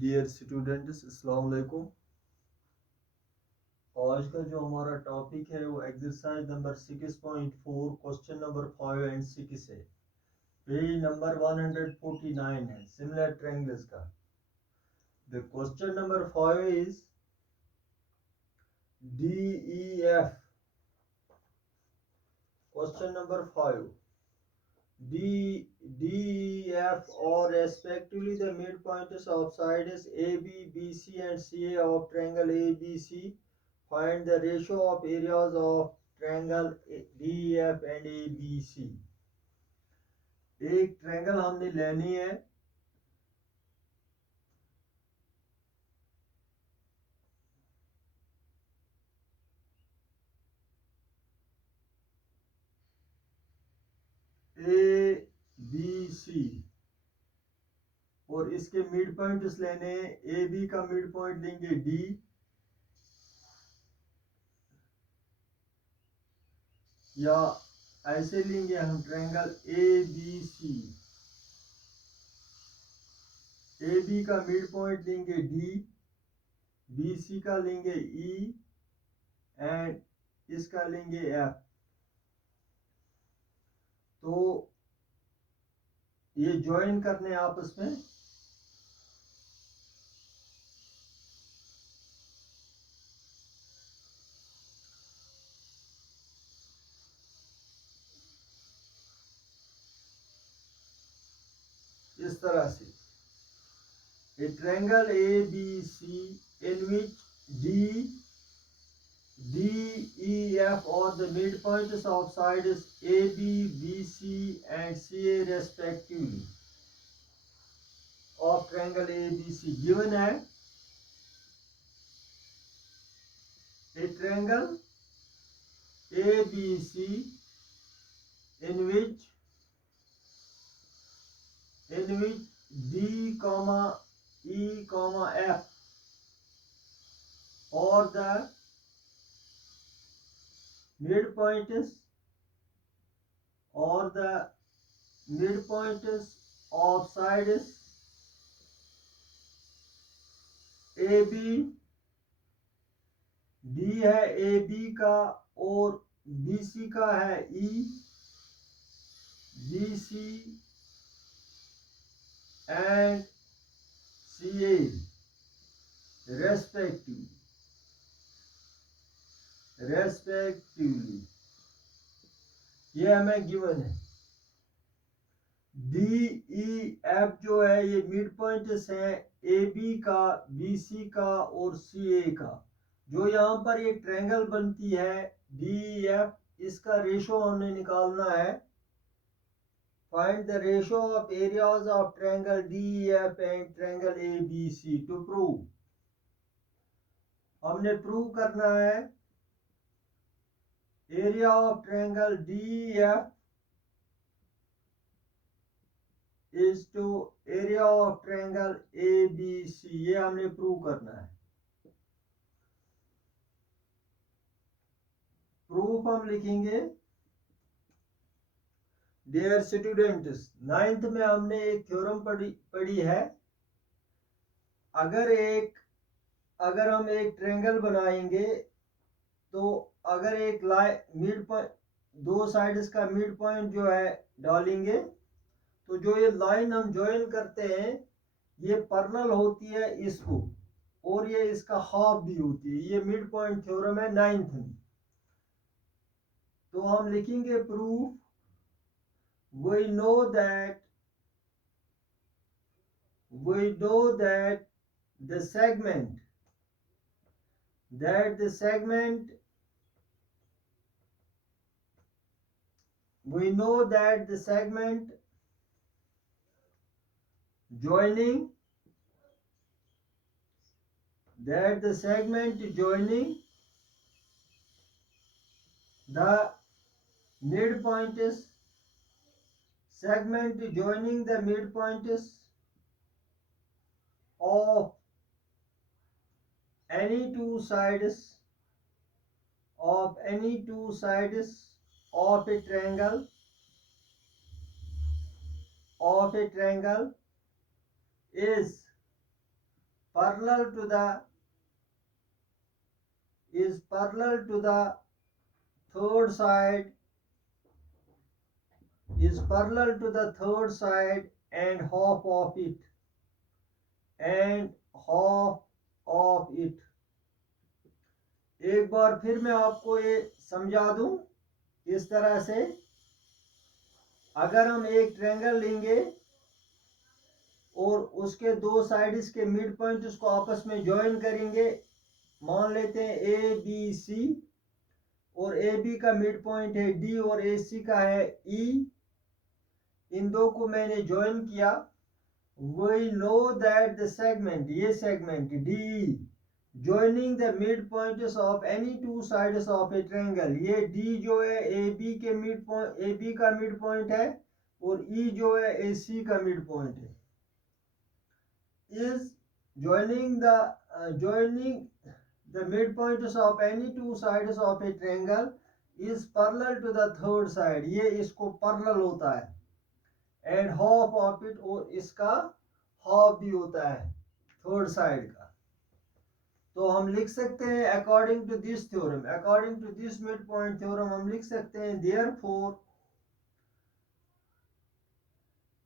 Dear students, अस्सलाम वालेकुम। आज का जो हमारा टॉपिक है वो exercise number 6.4 question number 5 and 6 है। पेज नंबर 149 है सिमिलर ट्रायंगल्स का। The question number 5 is DEF। Question number 5, DEF or respectively the midpoints of sides AB, BC and CA of triangle ABC. Find the ratio of areas of triangle DEF and ABC। एक triangle हमने लेनी है, ABC, और इसके mid points लेने हैं। AB का mid point लेंगे D, या ऐसे लेंगे हम ट्रायंगल ABC। AB का मिड पॉइंट लेंगे D, BC का लेंगे E एंड इसका लेंगे F। तो ये ज्वाइन करने आपस में। इस तरह से a triangle ABC in which DEF or the midpoints of sides AB, BC and CA respectively of triangle ABC given at a triangle ABC in which D, E, F or the midpoints of sides AB, D है AB का और BC का है E, BC and CA respectively। ये हमें given है। DEF जो है ये मिड पॉइंट्स है AB का, BC का और CA का। जो यहाँ पर ये ट्रायंगल बनती है DEF, इसका रेशो हमने निकालना है। Find the ratio of areas of triangle DEF and triangle ABC to prove। हमने प्रूव करना है area of triangle DEF is to area of triangle ABC। ये हमने प्रूव करना है। प्रूफ हम लिखेंगे। डियर स्टूडेंट्स, 9th में हमने एक थ्योरम पढ़ी है। अगर हम एक ट्रायंगल बनाएंगे तो अगर एक मिड पॉइंट, दो साइड्स का मिड पॉइंट जो है डालेंगे तो जो ये लाइन हम ज्वाइन करते हैं ये पैरेलल होती है इसको, और ये इसका हाफ भी होती है। ये मिड पॉइंट थ्योरम है 9th में। तो हम लिखेंगे proof. we know that the segment joining the midpoints of any two sides of a triangle is parallel to the third side and half of it. एक बार फिर मैं आपको ये समझा दूं इस तरह से, अगर हम एक ट्रायंगल लेंगे और उसके दो साइड्स के मिड पॉइंट उसको आपस में ज्वाइन करेंगे, मान लेते हैं ए बी सी, और ए बी का मिड पॉइंट है डी और ए सी का है ई, इन दो को मैंने ज्वाइन किया, we know that the segment, ये segment D joining the midpoints of any two sides of a triangle, ये D जो है AB के मिड पॉइंट, AB का मिड पॉइंट है और E जो है AC का मिड पॉइंट है, is joining the midpoints of any two sides of a triangle is parallel to the third side, ये इसको parallel होता है, and half of it, और इसका हाफ भी होता है थर्ड साइड का। तो हम लिख सकते हैं according to this theorem, according to this mid point theorem हम लिख सकते हैं therefore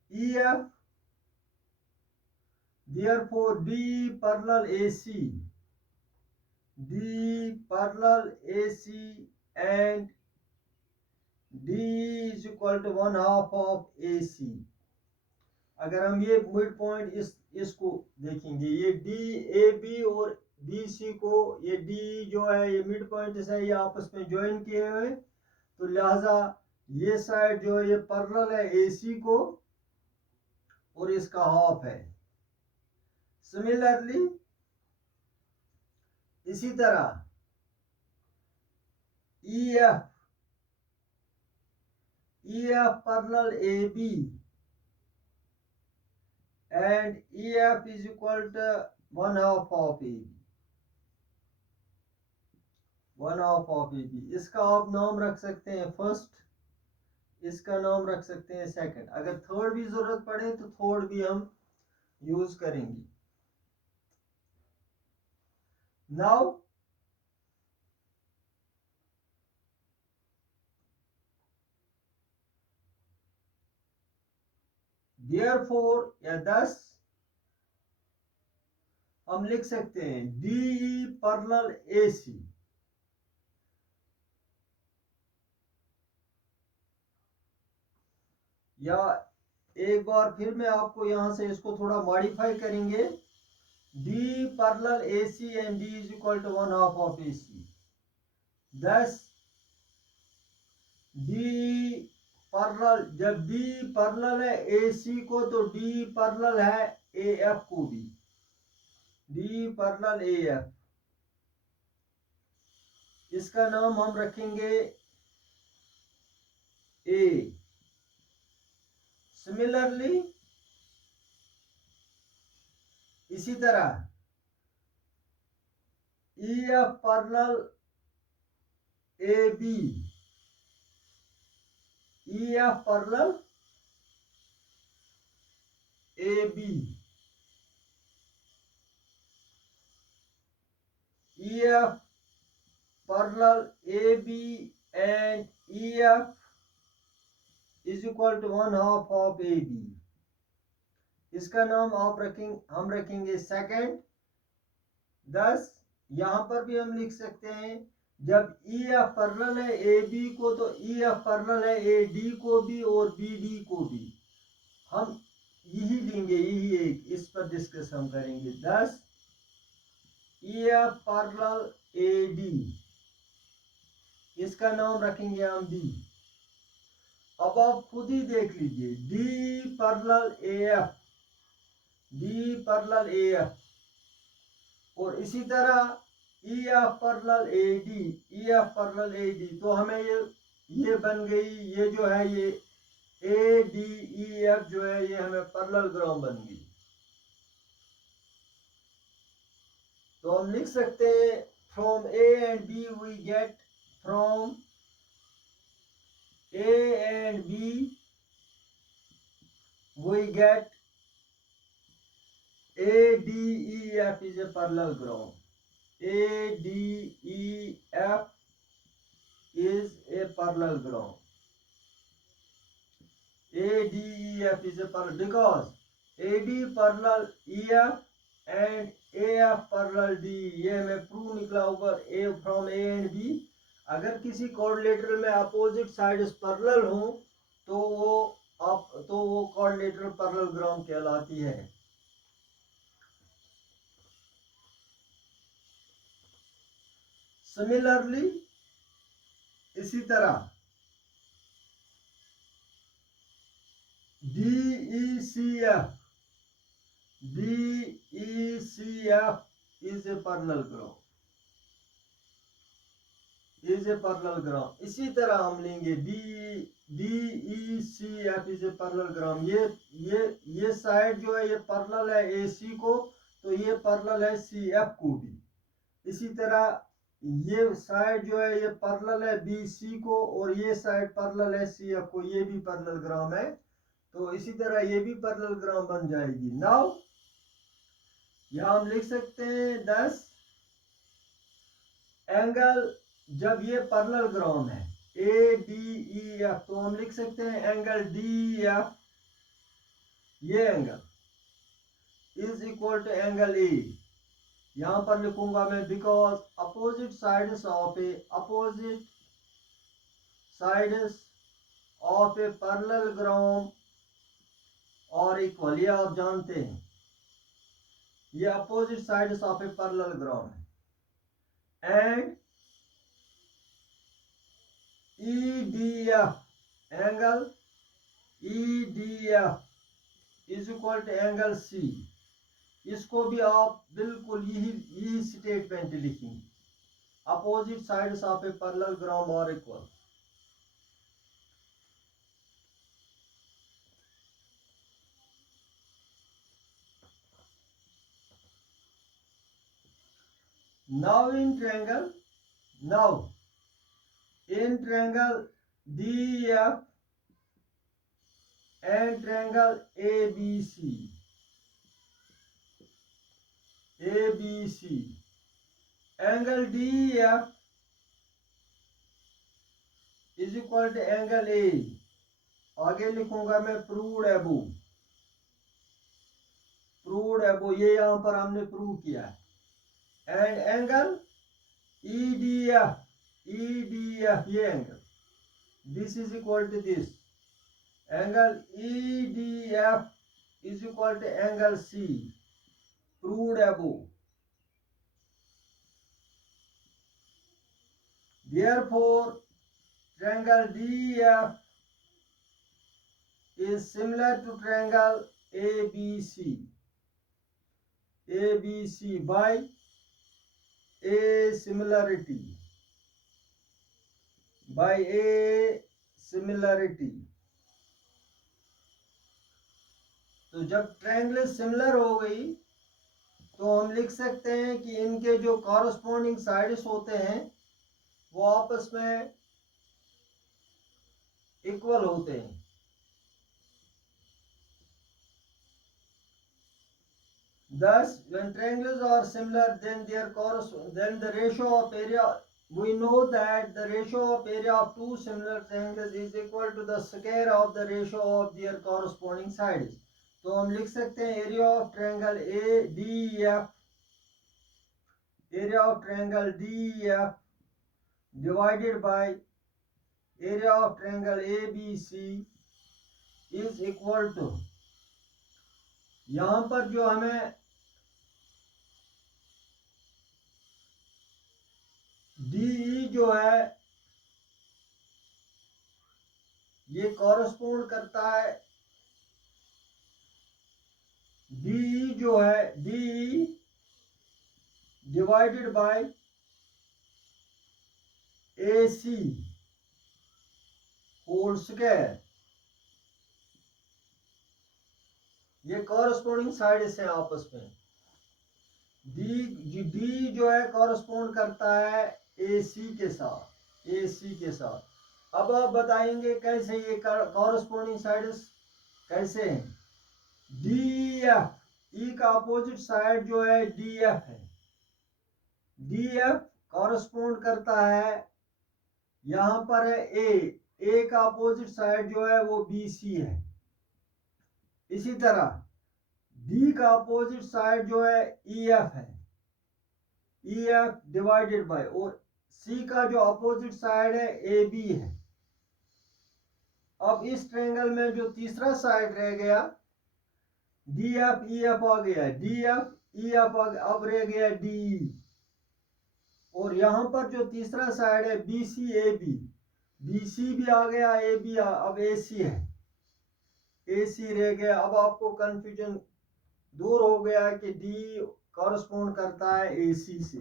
D parallel AC and D is equal to 1/2 of AC। अगर हम ये मिड पॉइंट इसको देखेंगे, ये डी ए बी और बी सी को, ये डी जो है ये मिड पॉइंट है, ये आपस में ज्वाइन किए हुए, तो लिहाजा ये साइड जो है ये पैरेलल है ए सी को और इसका हाफ है। सिमिलरली इसी तरह E F parallel A B and EF is equal to 1/2 of AB, 1/2 of AB। इसका आप नाम रख सकते हैं फर्स्ट, इसका नाम रख सकते हैं सेकंड, अगर थर्ड भी जरूरत पड़े तो थर्ड भी हम यूज करेंगे। नाउ therefore या thus हम लिख सकते हैं DE पैरेलल AC, या एक बार फिर मैं आपको यहां से इसको थोड़ा मॉडिफाई करेंगे, D parallel AC and D is equal to 1/2 of AC, thus D parallel, जब D पैरेलल है AC को तो D पैरेलल है AF को भी, D पैरेलल AF, इसका नाम हम रखेंगे A। सिमिलरली इसी तरह EF parallel AB, EF parallel AB, EF parallel AB and EF is equal to 1/2 of AB, इसका नाम हम रखेंगे सेकंड। दस यहां पर भी हम लिख सकते हैं जब EF पैरेलल है AB को तो EF पैरेलल है AD को भी और BD को भी, हम यही लेंगे, यही एक इस पर डिस्कस हम करेंगे। 10 EF पैरेलल AD, इसका नाम रखेंगे हम B। अब आप खुद ही देख लीजिए D parallel AF, D parallel AF, और इसी तरह EF parallel AD, EF parallel AD, तो हमें ये बन गई, ये जो है ये ADEF जो है ये हमें पैरेलल ग्राम बन गई। तो हम लिख सकते हैं from A and B we get, from A and B we get ADEF is a parallelogram. ADEF is a parallelogram. ADEF is a parallel because AD parallel EF and AF parallel D. ये हमें prove निकला ऊपर A from A and B. अगर किसी coordinator में opposite sides parallel हो तो वो कोऑर्डिनेटर पैरेललोग्राम कहलाती है. सिमिलरली इसी तरह DECF is a parallelogram. इसी तरह हम लेंगे DECF is a parallelogram. ये साइड जो है ये पैरेलल है AC को, तो ये पैरेलल है CF को भी. इसी तरह ये साइड जो है ये पैरेलल है BC को और ये साइड पैरेलल है CF को. ये भी पैरेललोग्राम है. तो इसी तरह ये भी पैरेललोग्राम बन जाएगी. नाउ यहां हम लिख सकते हैं 10 एंगल. जब ये पैरेललोग्राम है ADEF तो हम लिख सकते हैं एंगल DEF. ये angle is equal to angle A. यहां पर लिखूंगा मैं because opposite sides of a parallelogram और इक्वल. ये आप जानते हैं ये opposite sides of a parallelogram है. And EDF angle EDF is equal to angle C. इसको भी आप बिल्कुल यही स्टेटमेंट लिखेंगे. Opposite sides of a parallelogram और equal. Now in triangle DEF and triangle ABC, angle DEF is equal to angle A. आगे लिखूंगा मैं प्रूव्ड एबो. ये यहां पर हमने प्रूव किया है. एंड एंगल EDF ये angle this is equal to this. Angle EDF is equal to angle C. Proved above. Therefore triangle DEF is similar to triangle ABC by a similarity. तो जब ट्रायंगल सिमिलर हो गई तो हम लिख सकते हैं कि इनके जो कॉरस्पॉन्डिंग साइड्स होते हैं वो आपस में इक्वल होते हैं. Thus, when triangles are similar, then the ratio of area. We know that the ratio of area of two similar triangles is equal to the square of the ratio of their corresponding sides. तो हम लिख सकते हैं area of triangle DEF divided by area of triangle ABC is equal to. यहां पर जो हमें DE जो है ये कॉरस्पॉन्ड करता है. DE जो है DE divided by AC whole square. ये कॉरस्पॉन्डिंग साइड्स हैं आपस में. डी जो है कॉरस्पॉन्ड करता है AC के साथ. अब आप बताएंगे कैसे ये कॉरस्पॉन्डिंग साइड्स कैसे हैं. DEF ई का अपोजिट साइड जो है डी एफ है। डी एफ कॉरस्पॉन्ड करता है, यहां पर है ए का अपोजिट साइड जो है वो बी सी है। इसी तरह डी का अपोजिट साइड जो है ई एफ है, ई एफ डिवाइडेड बाय, और सी का जो अपोजिट साइड है ए बी है। अब इस ट्रायंगल में जो तीसरा साइड रह गया डी एफ ई एफ आ गया, डी एफ ई एफ अब रह गया डी, और यहां पर जो तीसरा साइड है B C A B, B C भी आ गया, ए बी अब ए सी है, ए सी रह गया। अब आपको कंफ्यूजन दूर हो गया कि डी कॉरस्पॉन्ड करता है ए सी से।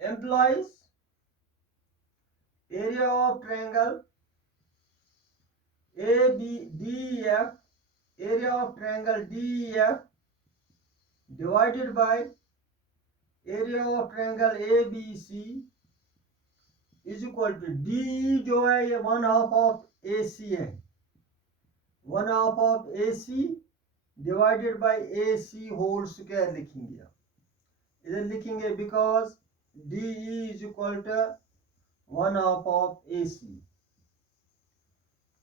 Implies area of triangle A B D F, area of triangle D F divided by area of triangle A B C is equal to D जो है ये 1/2 ऑफ ए सी है, 1/2 of A C divided by A C whole square लिखेंगे। इधर लिखेंगे because D is equal to 1/2 of A C.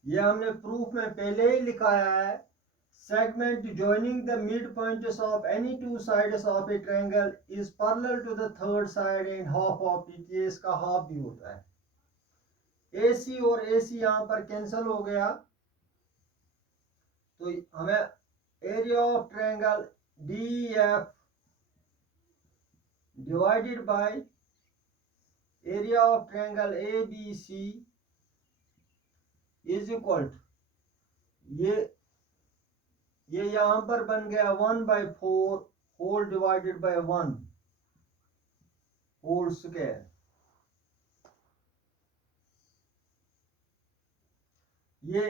ये हमने proof में पहले ही लिखाया है। Segment joining the midpoints of any two sides of a triangle is parallel to the third side and half of it, ये इसका हाफ भी होता है। AC और AC यहाँ पर कैंसिल हो गया, तो हमें area of triangle DF divided by area of triangle ABC is equal to, ये यहां पर बन गया 1/4 whole divided by 1 whole square. ये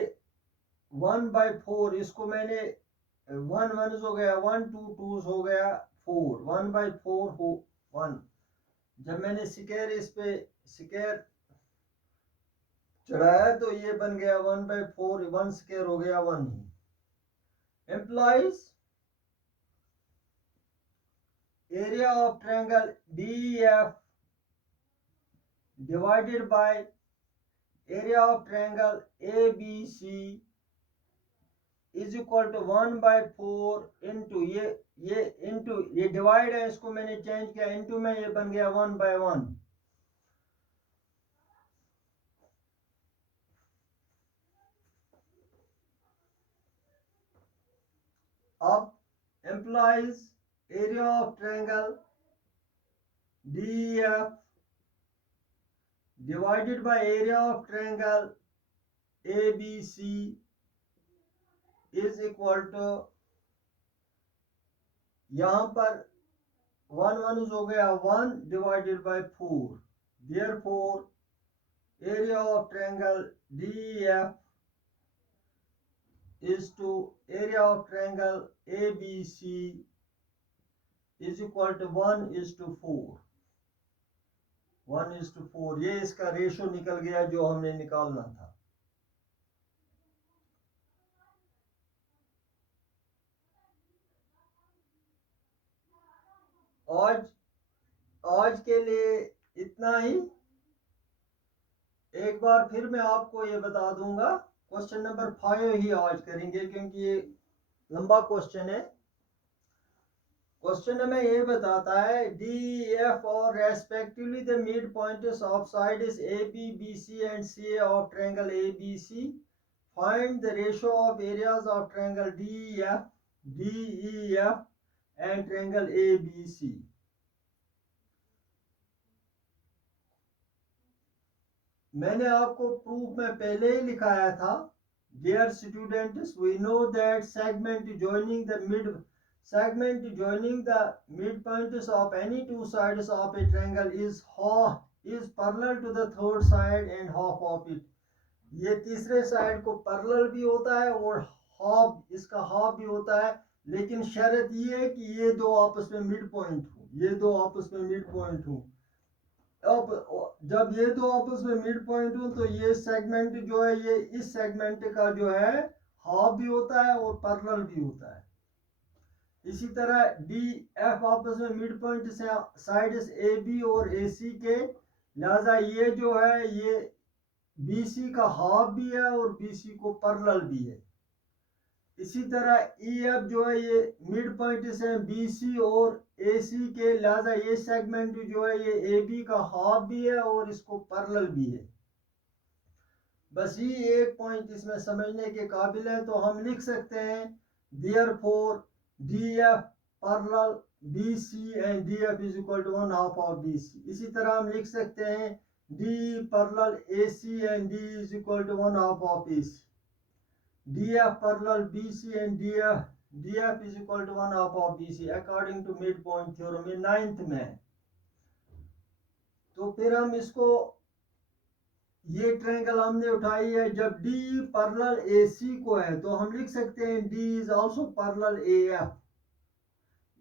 1/4, इसको मैंने 1 1 हो गया, 1 2 2 हो गया 4, 1/4 हो 1। जब मैंने स्क्वायर इस पे स्क्वायर चढ़ाया तो ये बन गया 1/4, 1 स्क्वायर हो गया 1 ही। Implies area of triangle DEF divided by area of triangle ABC is equal to 1/4 into ये डिवाइड है, इसको मैंने चेंज किया इनटू में, ये बन गया 1/1। अब implies area of triangle DEF divided by area of triangle ABC is equal to, यहां पर 1 1 हो गया 1 divided by 4, therefore area of triangle DEF is to area of triangle ABC is equal to 1:4, 1:4। ये इसका रेशो निकल गया जो हमने निकालना था। आज के लिए इतना ही। एक बार फिर मैं आपको ये बता दूंगा, क्वेश्चन नंबर 5 ही आज करेंगे क्योंकि ये लंबा क्वेश्चन है। क्वेश्चन में ये बताता है DEF और respectively the mid points of sides AB BC and CA of triangle ABC, find the ratio of areas of triangle DEF DEF and triangle ABC। मैंने आपको प्रूफ में पहले ही लिखाया था। Dear students, we know that segment joining the midpoints of any two sides of a triangle is parallel to the third side and half of it। ये तीसरे side को parallel भी होता है और हाफ, इसका हाफ भी होता है, लेकिन शर्त ये है कि ये दो आपस में मिड पॉइंट हो, ये दो आपस में मिड पॉइंट हो। अब जब ये दो आपस में मिड पॉइंट हो तो ये सेगमेंट जो है ये इस सेगमेंट का जो है हाफ भी होता है और पैरेलल भी होता है। इसी तरह डी एफ आपस में मिड पॉइंट से साइड्स ए बी और ए सी के, लिहाजा ये जो है ये बी सी का हाफ भी है और बी सी को पैरेलल भी है। इसी तरह ई एफ जो है ये मिड पॉइंट से बी सी और ए सी के, लिहाजा ये सेगमेंट जो है ये ए बी का हाफ भी है और इसको पैरेलल भी है। बस ये एक पॉइंट इसमें समझने के काबिल है। तो हम लिख सकते हैं therefore D F parallel B C and D F is equal to 1/2 of B C. इसी तरह हम लिख सकते हैं D parallel A C and D is equal to 1/2 of A C. DF parallel BC and DF is equal to 1/2 of BC according to midpoint theorem ये 9th में। तो फिर हम इसको, ये ट्रायंगल हमने उठाई है, जब D पैरेलल AC को है तो हम लिख सकते हैं D is also parallel AF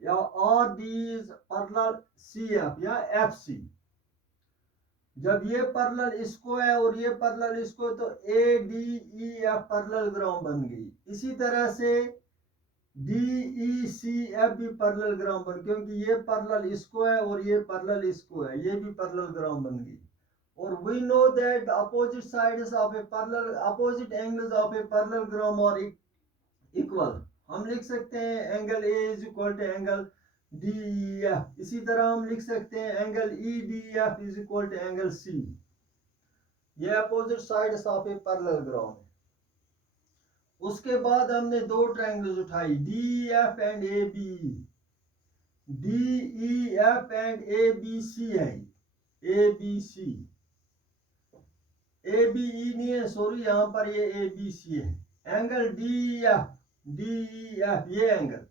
या or D is parallel CF या FC। जब ये पैरेलल इसको है और ये पैरेलल इसको, तो A D E F parallel ground बन गई। इसी तरह से डी ई सी एफ भी पैरेलल ग्राउंड बन, क्योंकि ये पैरेलल इसको है और ये पैरेलल इसको है, ये भी पैरेलल ग्राउंड बन गई। और we know that opposite sides of a parallel, opposite angles of a parallelogram are equal. हम लिख सकते हैं angle A is equal to angle D E F. इसी तरह हम लिख सकते हैं angle E D F is equal to angle C. ये opposite sides of a parallelogram है। उसके बाद हमने दो ट्रायंगल्स उठाई D F and A B. D E F and A B सी है, ए B C, A B E नहीं है, सॉरी, यहां पर ये ए बी सी है। Angle D F, D E F, ये एंगल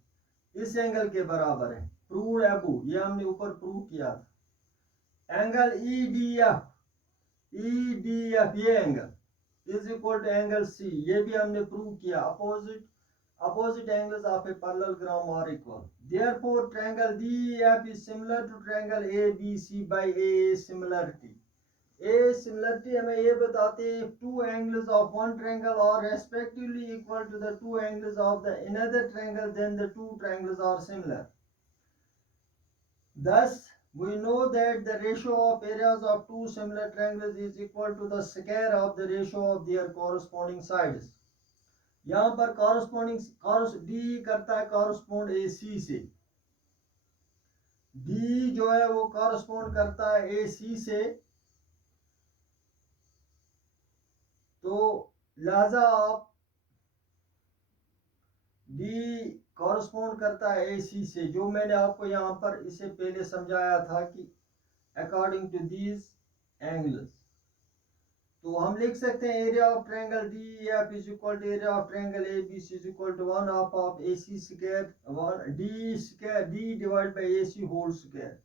इस एंगल के बराबर है, प्रूव अबू, ये हमने ऊपर प्रूव किया था। Angle E D F, E D F, ये angle is equal to angle C, ये भी हमने प्रूव किया। Opposite angles of a parallelogram are equal, therefore triangle D F is similar to triangle A B C by A similarity. A similarity हमें ये बताते हैं if two angles of one triangle are respectively equal to the two angles of the another triangle, then the two triangles are similar. Thus we know that the ratio of areas of two similar triangles is equal to the square of the ratio of their corresponding sides. यहाँ पर corresponding D करता है correspond AC से, D जो है वो correspond करता है AC से, तो लिहाजा आप D कॉरस्पॉन्ड करता है AC से, जो मैंने आपको यहाँ पर इसे पहले समझाया था कि अकॉर्डिंग टू दीज एंगल्स। तो हम लिख सकते हैं area of triangle DEF is equal to area of triangle ABC is equal to 1/2 of AC square, D divide by AC whole square.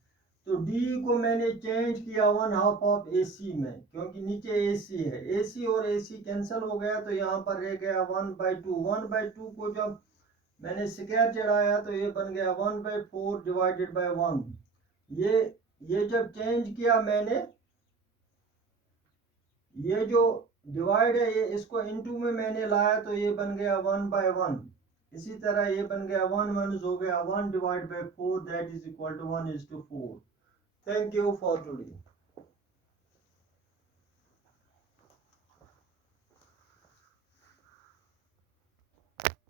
तो D को मैंने चेंज किया 1/2 ऑफ AC में, क्योंकि नीचे AC है, AC और AC कैंसिल हो गया, तो यहाँ पर रह गया 1/2। 1/2 को जब मैंने स्क्वायर चढ़ाया तो ये बन गया 1/4 डिवाइडेड बाय 1। ये जब चेंज किया मैंने, ये जो डिवाइड है ये इसको इनटू में मैंने लाया तो ये बन गया 1/1। इसी तरह ये बन गया 1 1 हो गया 1 divide by 4, that is equal to 1:4। Thank you for today.